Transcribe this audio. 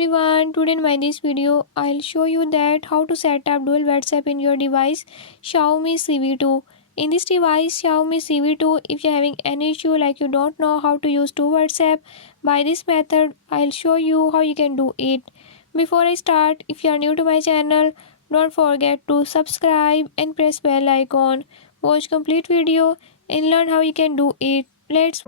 everyone, today in my this video I'll show you that how to set up dual WhatsApp in your device Xiaomi Civi 2. In this device Xiaomi Civi 2, if you're having any issue like you don't know how to use two WhatsApp, by this method I'll show you how you can do it. Before I start, if you are new to my channel, don't forget to subscribe and press bell icon. Watch complete video and learn how you can do it. Let's